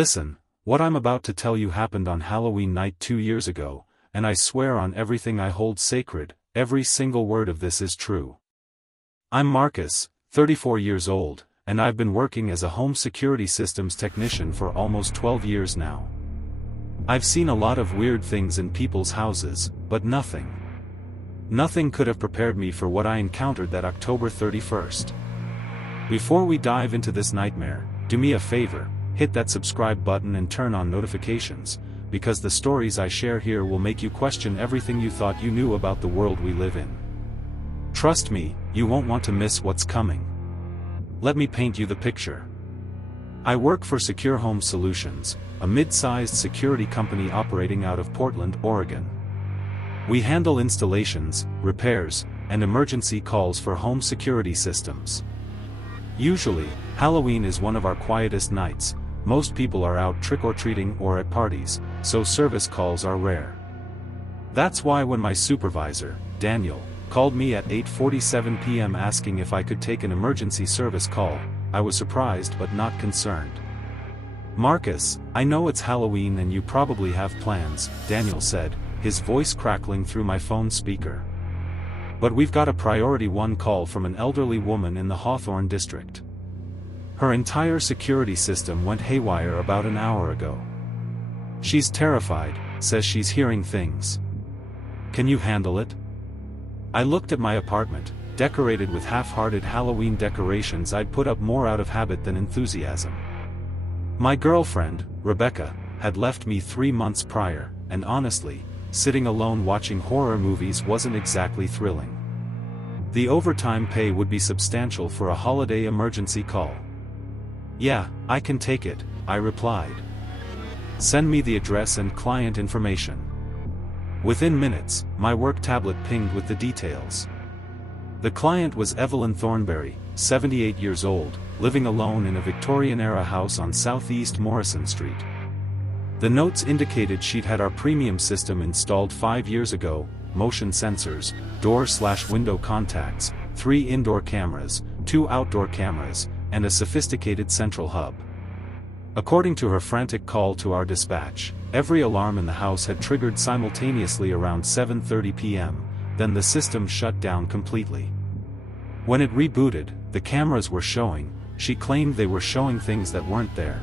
Listen, what I'm about to tell you happened on Halloween night 2 years ago, and I swear on everything I hold sacred, every single word of this is true. I'm Marcus, 34 years old, and I've been working as a home security systems technician for almost 12 years now. I've seen a lot of weird things in people's houses, but nothing could have prepared me for what I encountered that October 31st. Before we dive into this nightmare, do me a favor, hit that subscribe button and turn on notifications, because the stories I share here will make you question everything you thought you knew about the world we live in. Trust me, you won't want to miss what's coming. Let me paint you the picture. I work for Secure Home Solutions, a mid-sized security company operating out of Portland, Oregon. We handle installations, repairs, and emergency calls for home security systems. Usually, Halloween is one of our quietest nights. Most people are out trick-or-treating or at parties, so service calls are rare. That's why when my supervisor, Daniel, called me at 8:47 p.m. asking if I could take an emergency service call, I was surprised but not concerned. "Marcus, I know it's Halloween and you probably have plans," Daniel said, his voice crackling through my phone speaker. "But we've got a priority one call from an elderly woman in the Hawthorne district. Her entire security system went haywire about an hour ago. She's terrified, says she's hearing things. Can you handle it?" I looked at my apartment, decorated with half-hearted Halloween decorations I'd put up more out of habit than enthusiasm. My girlfriend, Rebecca, had left me 3 months prior, and honestly, sitting alone watching horror movies wasn't exactly thrilling. The overtime pay would be substantial for a holiday emergency call. "Yeah, I can take it," I replied. "Send me the address and client information." Within minutes, my work tablet pinged with the details. The client was Evelyn Thornberry, 78 years old, living alone in a Victorian-era house on Southeast Morrison Street. The notes indicated she'd had our premium system installed 5 years ago, motion sensors, door/window contacts, 3 indoor cameras, 2 outdoor cameras, and a sophisticated central hub. According to her frantic call to our dispatch, every alarm in the house had triggered simultaneously around 7:30 p.m., then the system shut down completely. When it rebooted, the cameras were showing, she claimed they were showing things that weren't there.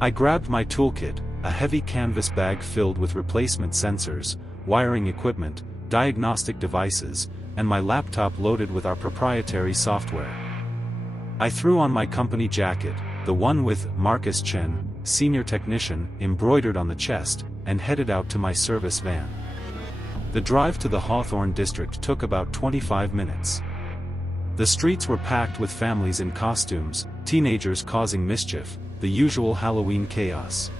I grabbed my toolkit, a heavy canvas bag filled with replacement sensors, wiring equipment, diagnostic devices, and my laptop loaded with our proprietary software. I threw on my company jacket, the one with Marcus Chen, senior technician, embroidered on the chest, and headed out to my service van. The drive to the Hawthorne district took about 25 minutes. The streets were packed with families in costumes, teenagers causing mischief, the usual Halloween chaos.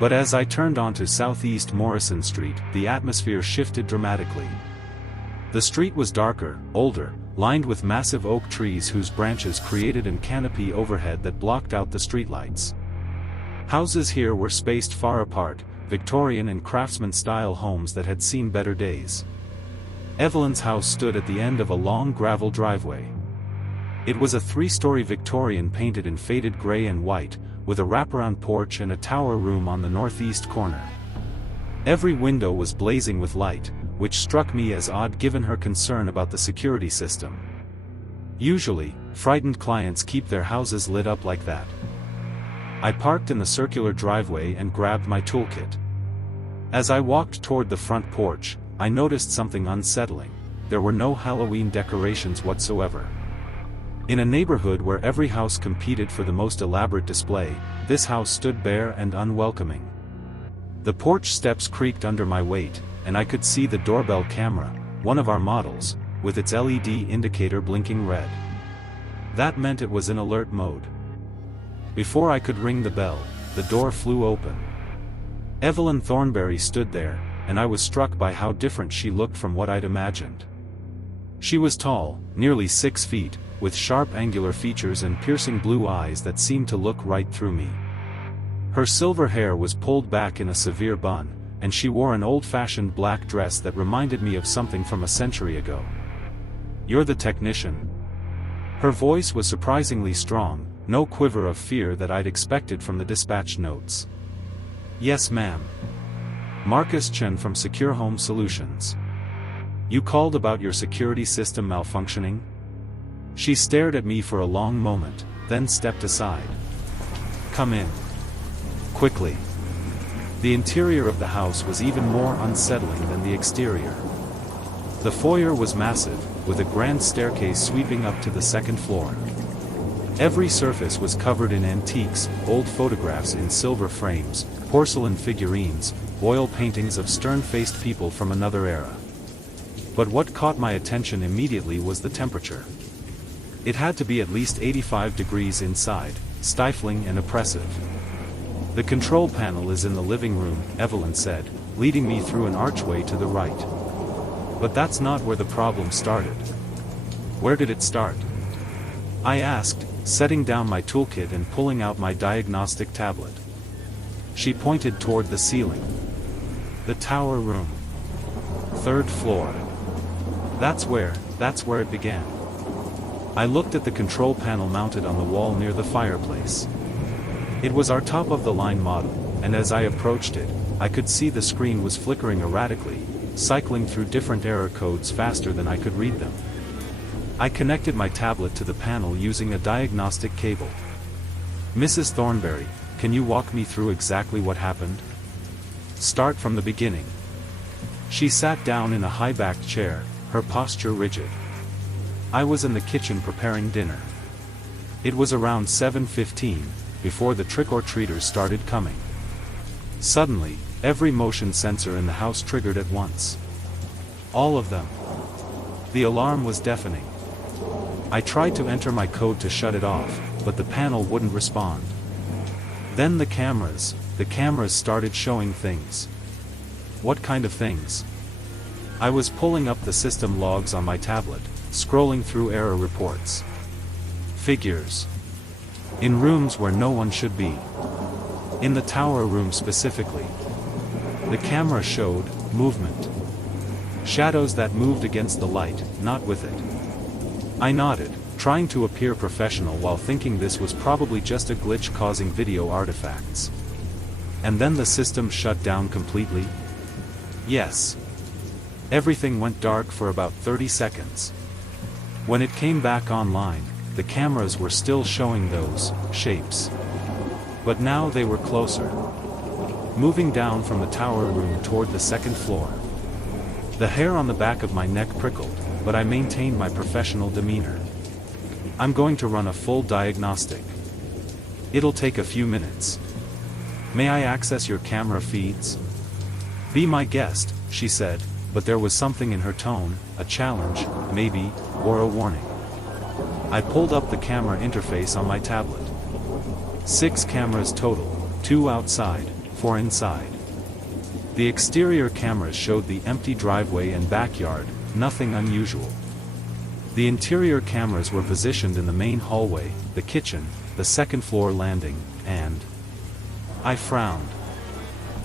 But as I turned onto Southeast Morrison Street, the atmosphere shifted dramatically. The street was darker, older, lined with massive oak trees whose branches created a canopy overhead that blocked out the streetlights. Houses here were spaced far apart, Victorian and craftsman-style homes that had seen better days. Evelyn's house stood at the end of a long gravel driveway. It was a 3-story Victorian painted in faded gray and white, with a wraparound porch and a tower room on the northeast corner. Every window was blazing with light, which struck me as odd given her concern about the security system. Usually, frightened clients keep their houses lit up like that. I parked in the circular driveway and grabbed my toolkit. As I walked toward the front porch, I noticed something unsettling. There were no Halloween decorations whatsoever. In a neighborhood where every house competed for the most elaborate display, this house stood bare and unwelcoming. The porch steps creaked under my weight, and I could see the doorbell camera, one of our models, with its LED indicator blinking red. That meant it was in alert mode. Before I could ring the bell, the door flew open. Evelyn Thornberry stood there, and I was struck by how different she looked from what I'd imagined. She was tall, nearly 6 feet, with sharp angular features and piercing blue eyes that seemed to look right through me. Her silver hair was pulled back in a severe bun, and she wore an old-fashioned black dress that reminded me of something from a century ago. "You're the technician?" Her voice was surprisingly strong, no quiver of fear that I'd expected from the dispatch notes. "Yes, ma'am. Marcus Chen from Secure Home Solutions. You called about your security system malfunctioning?" She stared at me for a long moment, then stepped aside. "Come in. Quickly." The interior of the house was even more unsettling than the exterior. The foyer was massive, with a grand staircase sweeping up to the second floor. Every surface was covered in antiques, old photographs in silver frames, porcelain figurines, oil paintings of stern-faced people from another era. But what caught my attention immediately was the temperature. It had to be at least 85 degrees inside, stifling and oppressive. "The control panel is in the living room," Evelyn said, leading me through an archway to the right. But that's not where the problem started. Where did it start? I asked, setting down my toolkit and pulling out my diagnostic tablet. She pointed toward the ceiling. "The tower room. 3rd floor. That's where it began." I looked at the control panel mounted on the wall near the fireplace. It was our top-of-the-line model, and as I approached it, I could see the screen was flickering erratically, cycling through different error codes faster than I could read them. I connected my tablet to the panel using a diagnostic cable. "Mrs. Thornberry, can you walk me through exactly what happened? Start from the beginning." She sat down in a high-backed chair, her posture rigid. I was in the kitchen preparing dinner. It was around 7:15, before the trick-or-treaters started coming. Suddenly, every motion sensor in the house triggered at once. All of them. The alarm was deafening. I tried to enter my code to shut it off, but the panel wouldn't respond. Then the cameras started showing things. What kind of things? I was pulling up the system logs on my tablet, scrolling through error reports. Figures. In rooms where no one should be. In the tower room specifically. The camera showed movement. Shadows that moved against the light, not with it. I nodded, trying to appear professional while thinking this was probably just a glitch causing video artifacts. And then the system shut down completely? Yes. Everything went dark for about 30 seconds. When it came back online, the cameras were still showing those shapes. But now they were closer. Moving down from the tower room toward the 2nd floor. The hair on the back of my neck prickled, but I maintained my professional demeanor. "I'm going to run a full diagnostic. It'll take a few minutes. May I access your camera feeds?" "Be my guest," she said, but there was something in her tone, a challenge, maybe, or a warning. I pulled up the camera interface on my tablet. 6 cameras total, 2 outside, 4 inside. The exterior cameras showed the empty driveway and backyard, nothing unusual. The interior cameras were positioned in the main hallway, the kitchen, the 2nd floor landing, and... I frowned.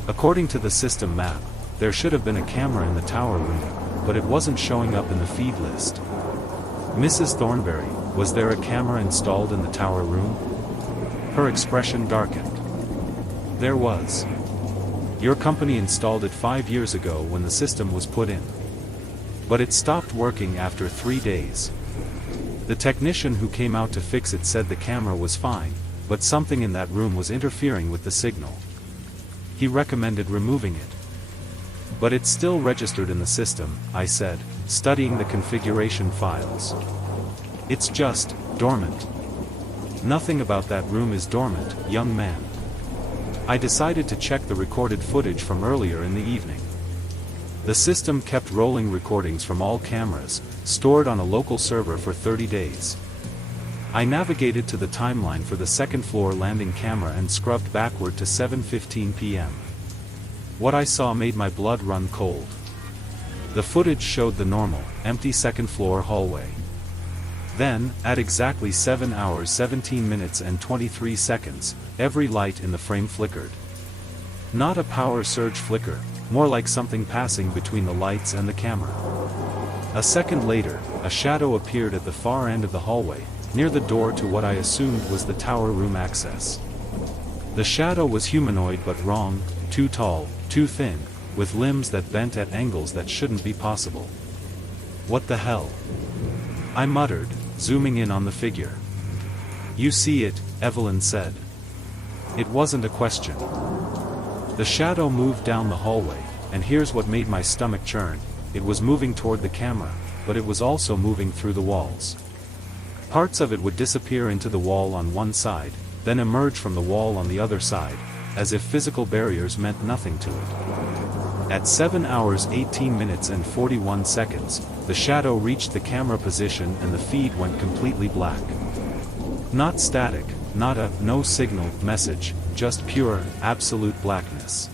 According to the system map, there should have been a camera in the tower room, but it wasn't showing up in the feed list. "Mrs. Thornberry, was there a camera installed in the tower room?" Her expression darkened. "There was. Your company installed it 5 years ago when the system was put in. But it stopped working after 3 days. The technician who came out to fix it said the camera was fine, but something in that room was interfering with the signal. He recommended removing it. But it's still registered in the system," I said, studying the configuration files. "It's just dormant." "Nothing about that room is dormant, young man." I decided to check the recorded footage from earlier in the evening. The system kept rolling recordings from all cameras, stored on a local server for 30 days. I navigated to the timeline for the 2nd floor landing camera and scrubbed backward to 7:15 p.m. What I saw made my blood run cold. The footage showed the normal, empty 2nd floor hallway. Then, at exactly 7 hours 17 minutes and 23 seconds, every light in the frame flickered. Not a power surge flicker, more like something passing between the lights and the camera. A second later, a shadow appeared at the far end of the hallway, near the door to what I assumed was the tower room access. The shadow was humanoid but wrong, too tall, too thin, with limbs that bent at angles that shouldn't be possible. What the hell? I muttered, zooming in on the figure. You see it, Evelyn said. It wasn't a question. The shadow moved down the hallway, and here's what made my stomach churn. It was moving toward the camera, but it was also moving through the walls. Parts of it would disappear into the wall on one side, then emerge from the wall on the other side, as if physical barriers meant nothing to it. At 7 hours 18 minutes and 41 seconds, the shadow reached the camera position and the feed went completely black. Not static, not a no signal message, just pure, absolute blackness.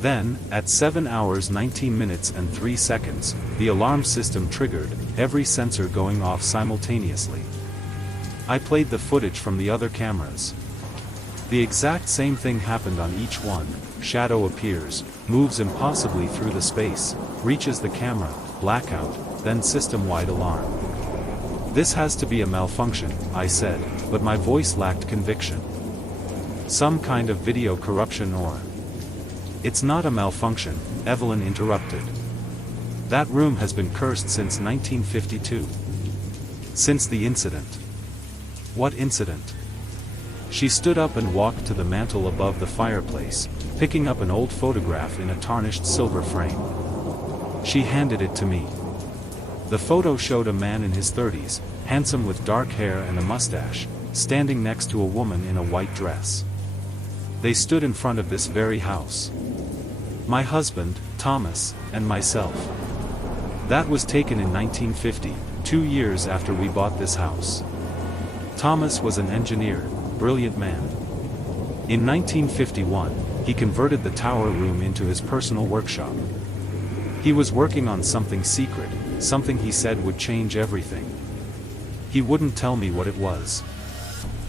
Then, at 7 hours 19 minutes and 3 seconds, the alarm system triggered, every sensor going off simultaneously. I played the footage from the other cameras. The exact same thing happened on each one. Shadow appears, moves impossibly through the space, reaches the camera, blackout, then system-wide alarm. This has to be a malfunction, I said, but my voice lacked conviction. Some kind of video corruption or... It's not a malfunction, Evelyn interrupted. That room has been cursed since 1952. Since the incident. What incident? She stood up and walked to the mantel above the fireplace, picking up an old photograph in a tarnished silver frame. She handed it to me. The photo showed a man in his 30s, handsome with dark hair and a mustache, standing next to a woman in a white dress. They stood in front of this very house. My husband, Thomas, and myself. That was taken in 1950, 2 years after we bought this house. Thomas was an engineer, brilliant man. In 1951, he converted the tower room into his personal workshop. He was working on something secret, something he said would change everything. He wouldn't tell me what it was.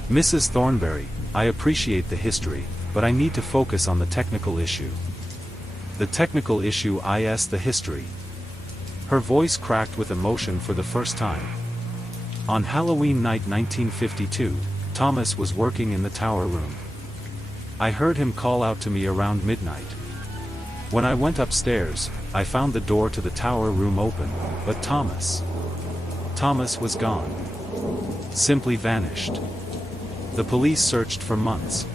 Mrs. Thornberry, I appreciate the history, but I need to focus on the technical issue. The technical issue is the history. Her voice cracked with emotion for the first time. On Halloween night 1952, Thomas was working in the tower room. I heard him call out to me around midnight. When I went upstairs, I found the door to the tower room open, but Thomas was gone. Simply vanished. The police searched for months.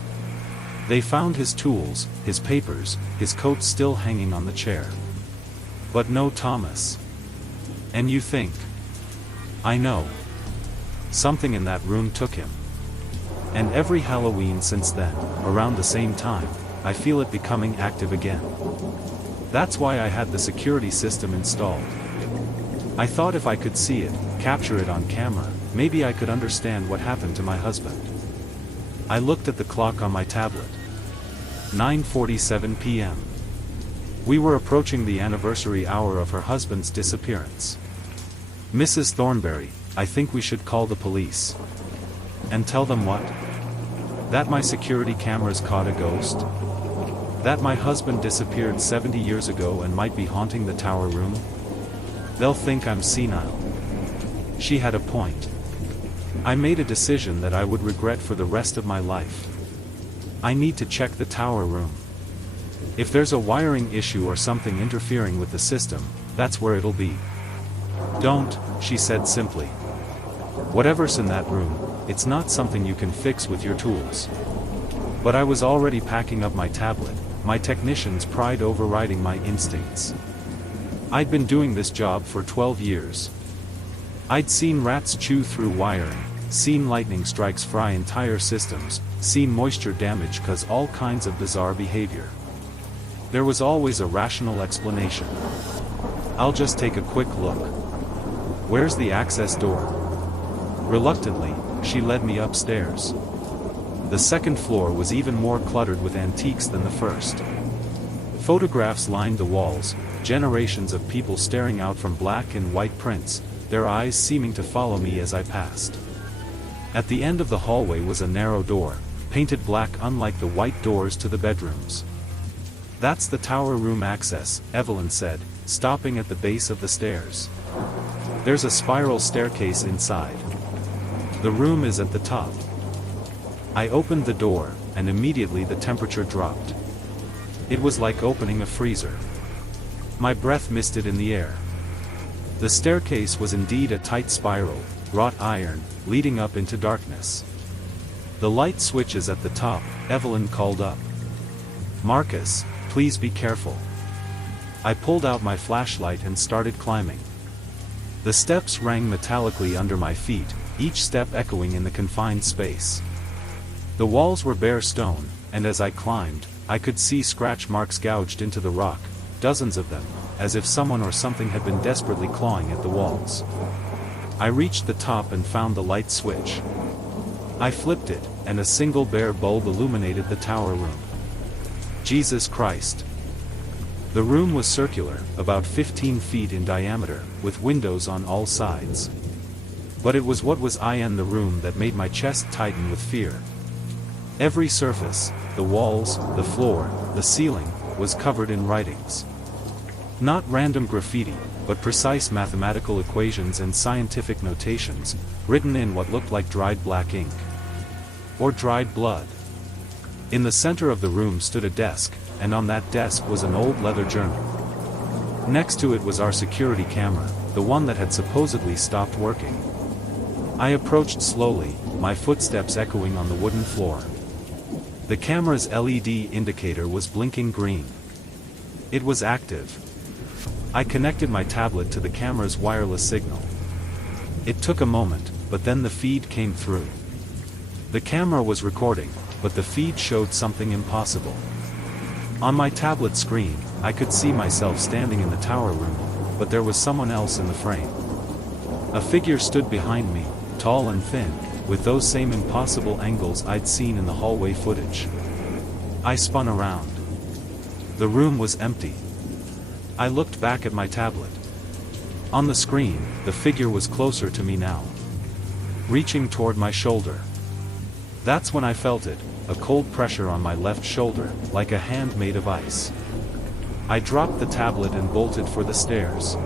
They found his tools, his papers, his coat still hanging on the chair. But no Thomas. And you think? I know. Something in that room took him. And every Halloween since then, around the same time, I feel it becoming active again. That's why I had the security system installed. I thought if I could see it, capture it on camera, maybe I could understand what happened to my husband. I looked at the clock on my tablet. 9:47 p.m. We were approaching the anniversary hour of her husband's disappearance. Mrs. Thornberry, I think we should call the police. And tell them what? That my security cameras caught a ghost? That my husband disappeared 70 years ago and might be haunting the tower room? They'll think I'm senile. She had a point. I made a decision that I would regret for the rest of my life. I need to check the tower room. If there's a wiring issue or something interfering with the system, that's where it'll be. Don't, she said simply. Whatever's in that room, it's not something you can fix with your tools. But I was already packing up my tablet, my technician's pride overriding my instincts. I'd been doing this job for 12 years. I'd seen rats chew through wiring, seen lightning strikes fry entire systems, seen moisture damage cause all kinds of bizarre behavior. There was always a rational explanation. I'll just take a quick look. Where's the access door? Reluctantly, she led me upstairs. The second floor was even more cluttered with antiques than the first. Photographs lined the walls, generations of people staring out from black and white prints, their eyes seeming to follow me as I passed. At the end of the hallway was a narrow door, painted black unlike the white doors to the bedrooms. That's the tower room access, Evelyn said, stopping at the base of the stairs. There's a spiral staircase inside. The room is at the top. I opened the door, and immediately the temperature dropped. It was like opening a freezer. My breath misted in the air. The staircase was indeed a tight spiral, wrought iron, leading up into darkness. The light switch is at the top, Evelyn called up. Marcus, please be careful. I pulled out my flashlight and started climbing. The steps rang metallically under my feet, each step echoing in the confined space. The walls were bare stone, and as I climbed, I could see scratch marks gouged into the rock, dozens of them, as if someone or something had been desperately clawing at the walls. I reached the top and found the light switch. I flipped it, and a single bare bulb illuminated the tower room. Jesus Christ! The room was circular, about 15 feet in diameter, with windows on all sides. But it was what was in the room that made my chest tighten with fear. Every surface, the walls, the floor, the ceiling, was covered in writings. Not random graffiti, but precise mathematical equations and scientific notations, written in what looked like dried black ink. Or dried blood. In the center of the room stood a desk, and on that desk was an old leather journal. Next to it was our security camera, the one that had supposedly stopped working. I approached slowly, my footsteps echoing on the wooden floor. The camera's LED indicator was blinking green. It was active. I connected my tablet to the camera's wireless signal. It took a moment, but then the feed came through. The camera was recording, but the feed showed something impossible. On my tablet screen, I could see myself standing in the tower room, but there was someone else in the frame. A figure stood behind me, tall and thin, with those same impossible angles I'd seen in the hallway footage. I spun around. The room was empty. I looked back at my tablet. On the screen, the figure was closer to me now. Reaching toward my shoulder. That's when I felt it, a cold pressure on my left shoulder, like a hand made of ice. I dropped the tablet and bolted for the stairs.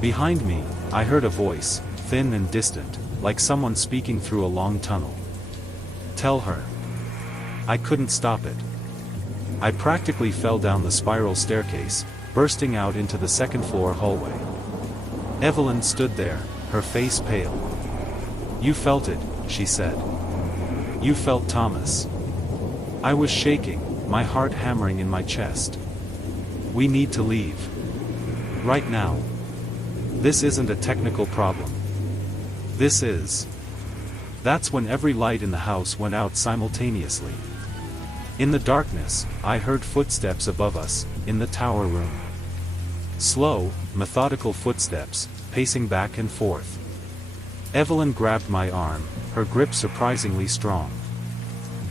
Behind me, I heard a voice, thin and distant, like someone speaking through a long tunnel. Tell her. I couldn't stop it. I practically fell down the spiral staircase, bursting out into the second-floor hallway. Evelyn stood there, her face pale. You felt it, she said. You felt Thomas. I was shaking, my heart hammering in my chest. We need to leave. Right now. This isn't a technical problem. This is. That's when every light in the house went out simultaneously. In the darkness, I heard footsteps above us, in the tower room. Slow, methodical footsteps, pacing back and forth. Evelyn grabbed my arm, her grip surprisingly strong.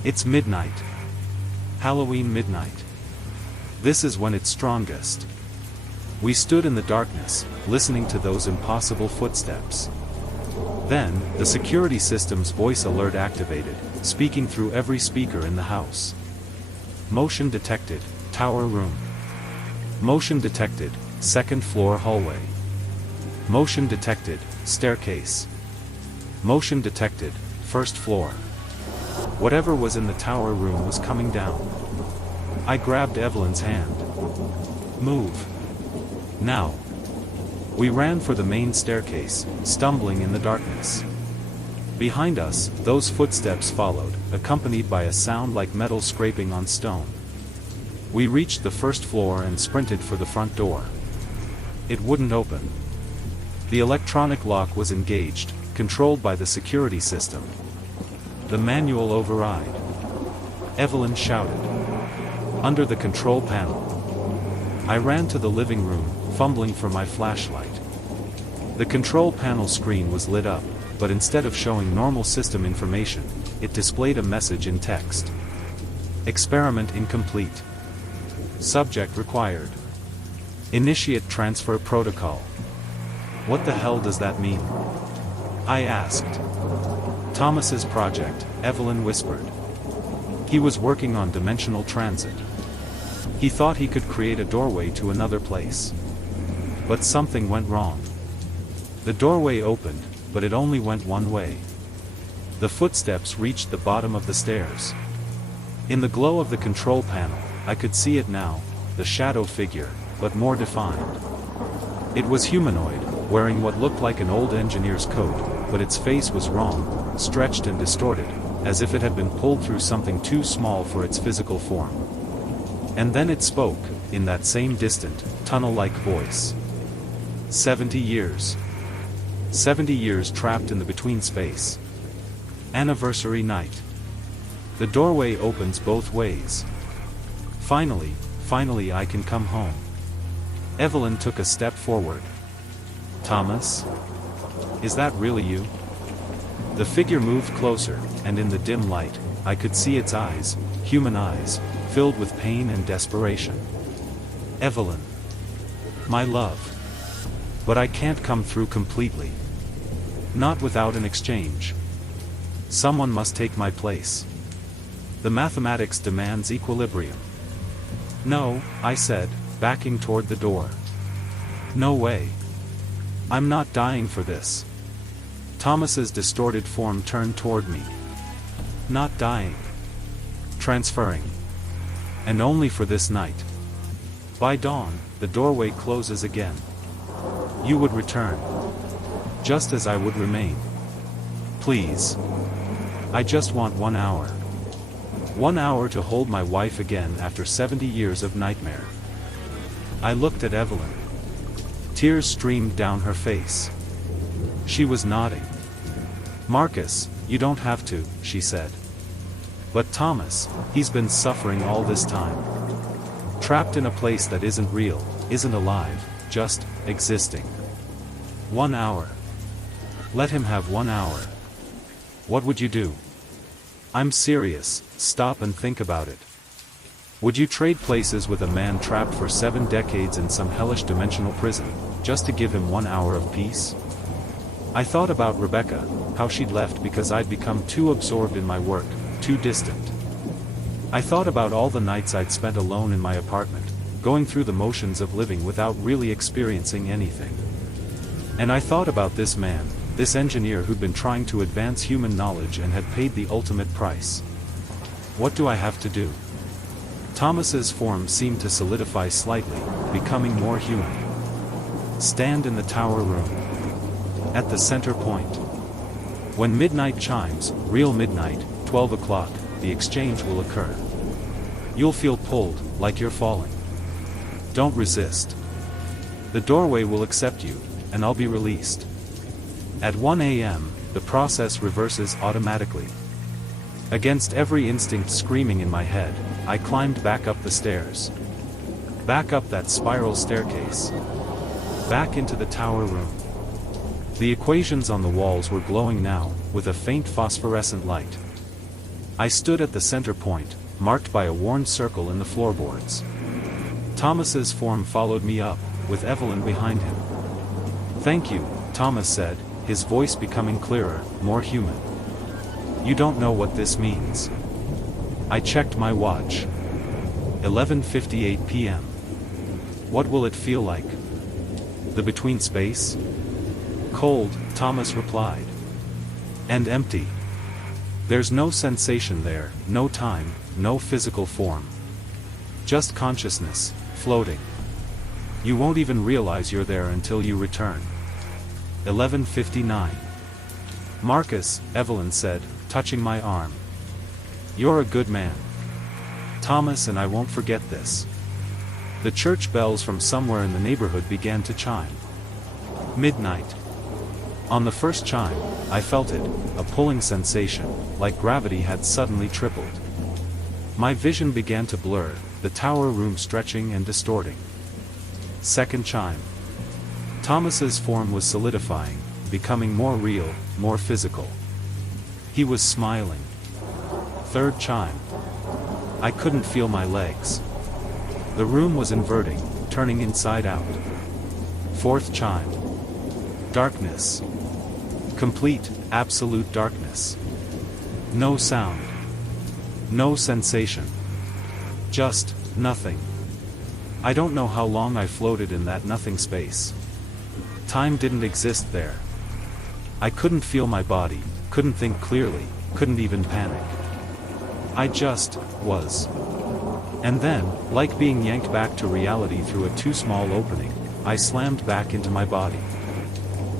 It's midnight. Halloween midnight. This is when it's strongest. We stood in the darkness, listening to those impossible footsteps. Then, the security system's voice alert activated, speaking through every speaker in the house. Motion detected, tower room. Motion detected, second floor hallway. Motion detected, staircase. Motion detected, first floor. Whatever was in the tower room was coming down. I grabbed Evelyn's hand. Move. Now. We ran for the main staircase, stumbling in the darkness. Behind us, those footsteps followed, accompanied by a sound like metal scraping on stone. We reached the first floor and sprinted for the front door. It wouldn't open. The electronic lock was engaged, controlled by the security system. The manual override. Evelyn shouted. Under the control panel. I ran to the living room, fumbling for my flashlight. The control panel screen was lit up, but instead of showing normal system information, it displayed a message in text. Experiment incomplete. Subject required. Initiate transfer protocol. What the hell does that mean? I asked. Thomas's project, Evelyn whispered. He was working on dimensional transit. He thought he could create a doorway to another place. But something went wrong. The doorway opened, but it only went one way. The footsteps reached the bottom of the stairs. In the glow of the control panel, I could see it now, the shadow figure, but more defined. It was humanoid, wearing what looked like an old engineer's coat, but its face was wrong, stretched and distorted, as if it had been pulled through something too small for its physical form. And then it spoke, in that same distant, tunnel-like voice. 70 years. 70 years trapped in the between space. Anniversary night. The doorway opens both ways. Finally I can come home. Evelyn took a step forward. Thomas? Is that really you? The figure moved closer, and in the dim light, I could see its eyes, human eyes, filled with pain and desperation. Evelyn. My love. But I can't come through completely. Not without an exchange. Someone must take my place. The mathematics demands equilibrium. No, I said, backing toward the door. No way. I'm not dying for this. Thomas's distorted form turned toward me. Not dying. Transferring. And only for this night. By dawn, the doorway closes again. You would return. Just as I would remain. Please. I just want 1 hour. 1 hour to hold my wife again after 70 years of nightmare. I looked at Evelyn. Tears streamed down her face. She was nodding. Marcus, you don't have to, she said. But Thomas, he's been suffering all this time. Trapped in a place that isn't real, isn't alive, just existing. 1 hour. Let him have 1 hour. What would you do? I'm serious, stop and think about it. Would you trade places with a man trapped for 7 decades in some hellish dimensional prison, just to give him 1 hour of peace? I thought about Rebecca, how she'd left because I'd become too absorbed in my work, too distant. I thought about all the nights I'd spent alone in my apartment, going through the motions of living without really experiencing anything. And I thought about this man, this engineer who'd been trying to advance human knowledge and had paid the ultimate price. What do I have to do? Thomas's form seemed to solidify slightly, becoming more human. Stand in the tower room. At the center point. When midnight chimes, real midnight, 12 o'clock, the exchange will occur. You'll feel pulled, like you're falling. Don't resist. The doorway will accept you, and I'll be released. At 1 a.m., the process reverses automatically. Against every instinct screaming in my head, I climbed back up the stairs. Back up that spiral staircase. Back into the tower room. The equations on the walls were glowing now, with a faint phosphorescent light. I stood at the center point, marked by a worn circle in the floorboards. Thomas's form followed me up, with Evelyn behind him. Thank you, Thomas said, his voice becoming clearer, more human. You don't know what this means. I checked my watch. 11:58 p.m. What will it feel like? The between space? Cold, Thomas replied. And empty. There's no sensation there, no time, no physical form. Just consciousness, floating. You won't even realize you're there until you return. 11:59. Marcus, Evelyn said, touching my arm. You're a good man. Thomas and I won't forget this. The church bells from somewhere in the neighborhood began to chime. Midnight. On the first chime, I felt it, a pulling sensation, like gravity had suddenly tripled. My vision began to blur, the tower room stretching and distorting. Second chime. Thomas's form was solidifying, becoming more real, more physical. He was smiling. Third chime. I couldn't feel my legs. The room was inverting, turning inside out. Fourth chime. Darkness. Complete, absolute darkness. No sound. No sensation. Just nothing. I don't know how long I floated in that nothing space. Time didn't exist there. I couldn't feel my body, couldn't think clearly, couldn't even panic. I just was. And then, like being yanked back to reality through a too small opening, I slammed back into my body.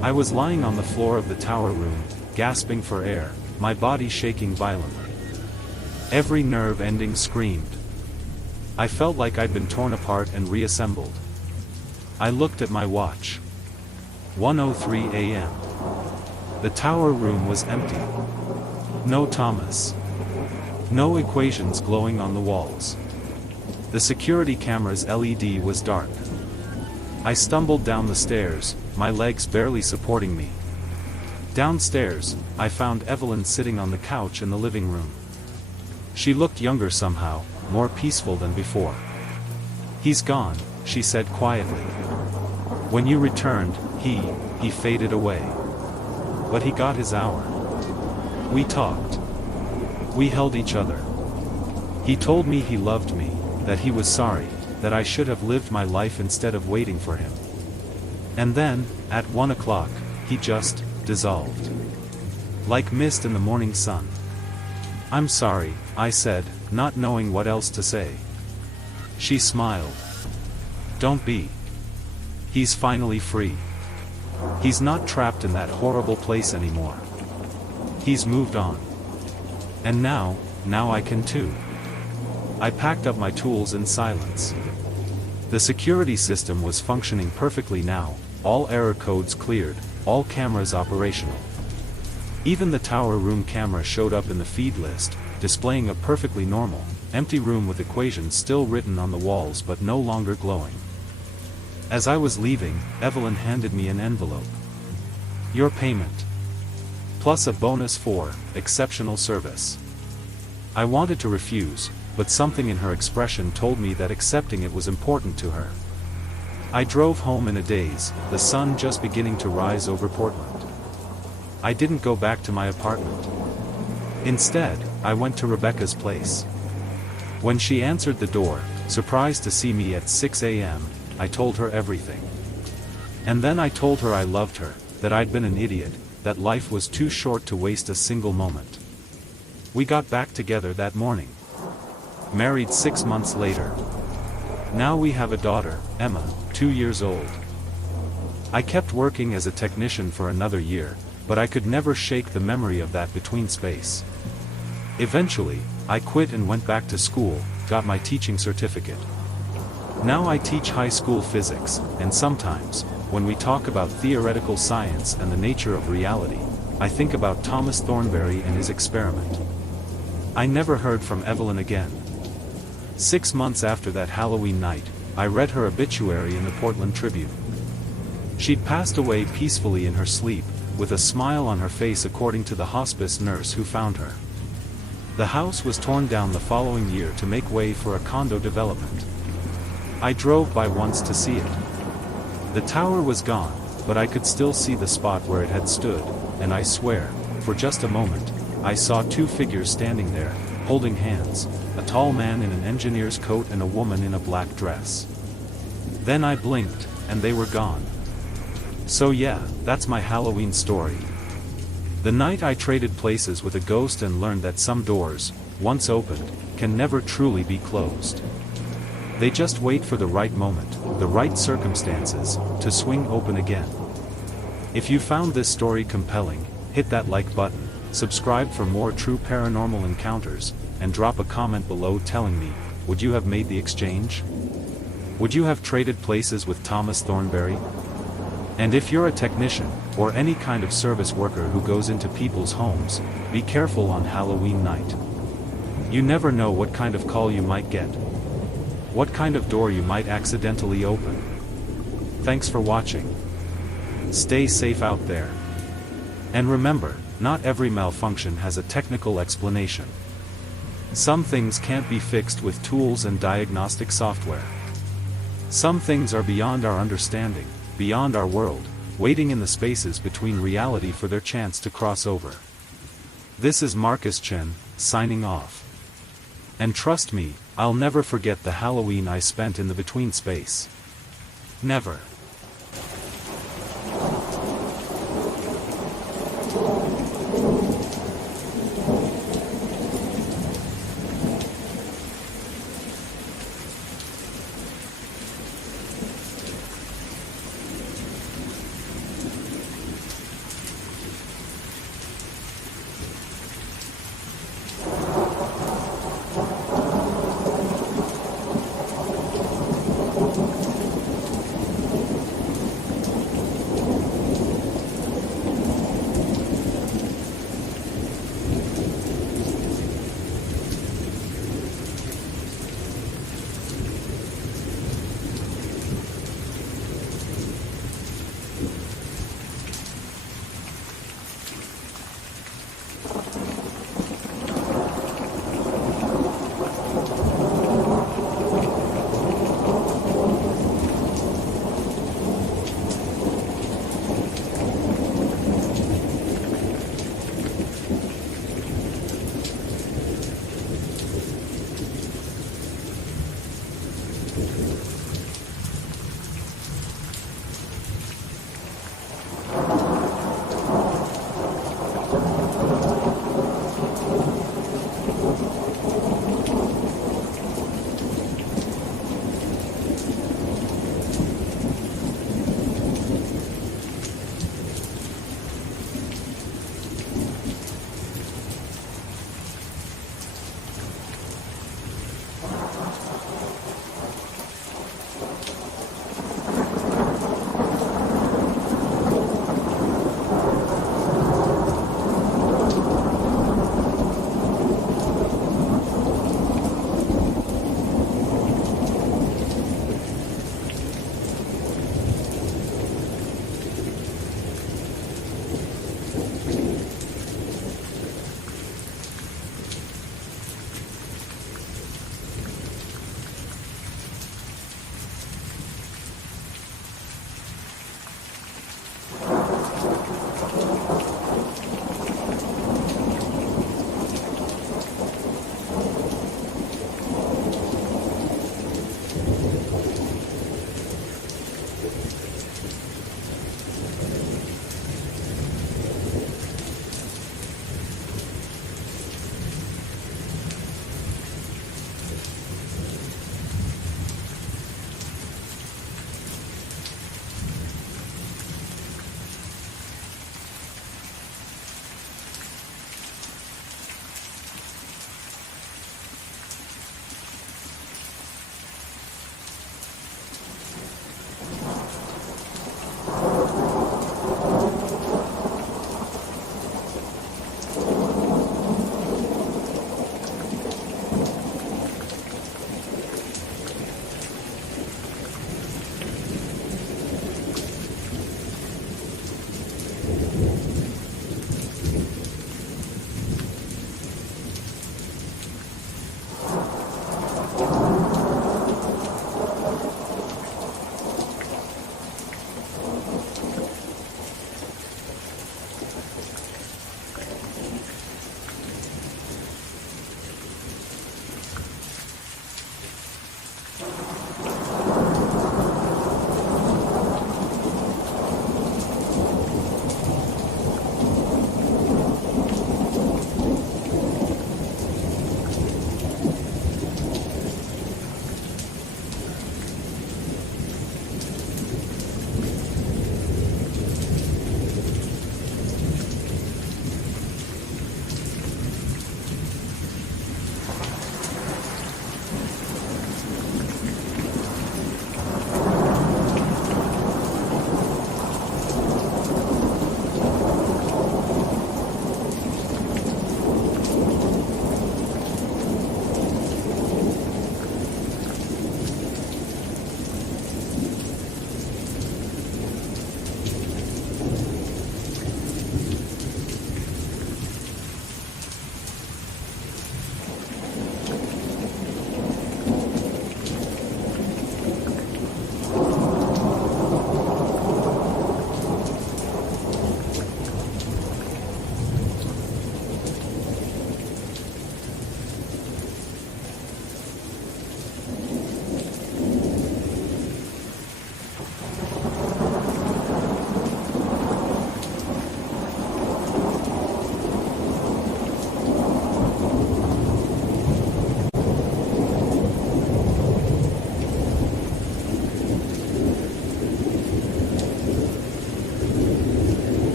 I was lying on the floor of the tower room, gasping for air, my body shaking violently. Every nerve ending screamed. I felt like I'd been torn apart and reassembled. I looked at my watch. 1:03 a.m. The tower room was empty. No Thomas. No equations glowing on the walls. The security camera's LED was dark. I stumbled down the stairs, my legs barely supporting me. Downstairs, I found Evelyn sitting on the couch in the living room. She looked younger somehow, more peaceful than before. "He's gone," she said quietly. "When you returned, he faded away. But he got his hour. We talked. We held each other. He told me he loved me, that he was sorry, that I should have lived my life instead of waiting for him. And then, at 1 o'clock, he just dissolved. Like mist in the morning sun. I'm sorry," I said, not knowing what else to say. She smiled. "Don't be. He's finally free. He's not trapped in that horrible place anymore. He's moved on. And now I can too." I packed up my tools in silence. The security system was functioning perfectly now, all error codes cleared, all cameras operational. Even the tower room camera showed up in the feed list, displaying a perfectly normal, empty room with equations still written on the walls but no longer glowing. As I was leaving, Evelyn handed me an envelope. "Your payment. Plus a bonus for exceptional service." I wanted to refuse, but something in her expression told me that accepting it was important to her. I drove home in a daze, the sun just beginning to rise over Portland. I didn't go back to my apartment. Instead, I went to Rebecca's place. When she answered the door, surprised to see me at 6 a.m., I told her everything. And then I told her I loved her, that I'd been an idiot, that life was too short to waste a single moment. We got back together that morning. Married 6 months later. Now we have a daughter, Emma, 2 years old. I kept working as a technician for another year, but I could never shake the memory of that between space. Eventually, I quit and went back to school, got my teaching certificate. Now I teach high school physics, and sometimes, when we talk about theoretical science and the nature of reality, I think about Thomas Thornberry and his experiment. I never heard from Evelyn again. 6 months after that Halloween night, I read her obituary in the Portland Tribune. She'd passed away peacefully in her sleep, with a smile on her face according to the hospice nurse who found her. The house was torn down the following year to make way for a condo development. I drove by once to see it. The tower was gone, but I could still see the spot where it had stood, and I swear, for just a moment, I saw 2 figures standing there, holding hands, a tall man in an engineer's coat and a woman in a black dress. Then I blinked, and they were gone. So yeah, that's my Halloween story. The night I traded places with a ghost and learned that some doors, once opened, can never truly be closed. They just wait for the right moment, the right circumstances, to swing open again. If you found this story compelling, hit that like button, subscribe for more true paranormal encounters, and drop a comment below telling me, would you have made the exchange? Would you have traded places with Thomas Thornberry? And if you're a technician, or any kind of service worker who goes into people's homes, be careful on Halloween night. You never know what kind of call you might get. What kind of door you might accidentally open. Thanks for watching. Stay safe out there. And remember, not every malfunction has a technical explanation. Some things can't be fixed with tools and diagnostic software. Some things are beyond our understanding, beyond our world, waiting in the spaces between reality for their chance to cross over. This is Marcus Chen, signing off. And trust me, I'll never forget the Halloween I spent in the between space. Never.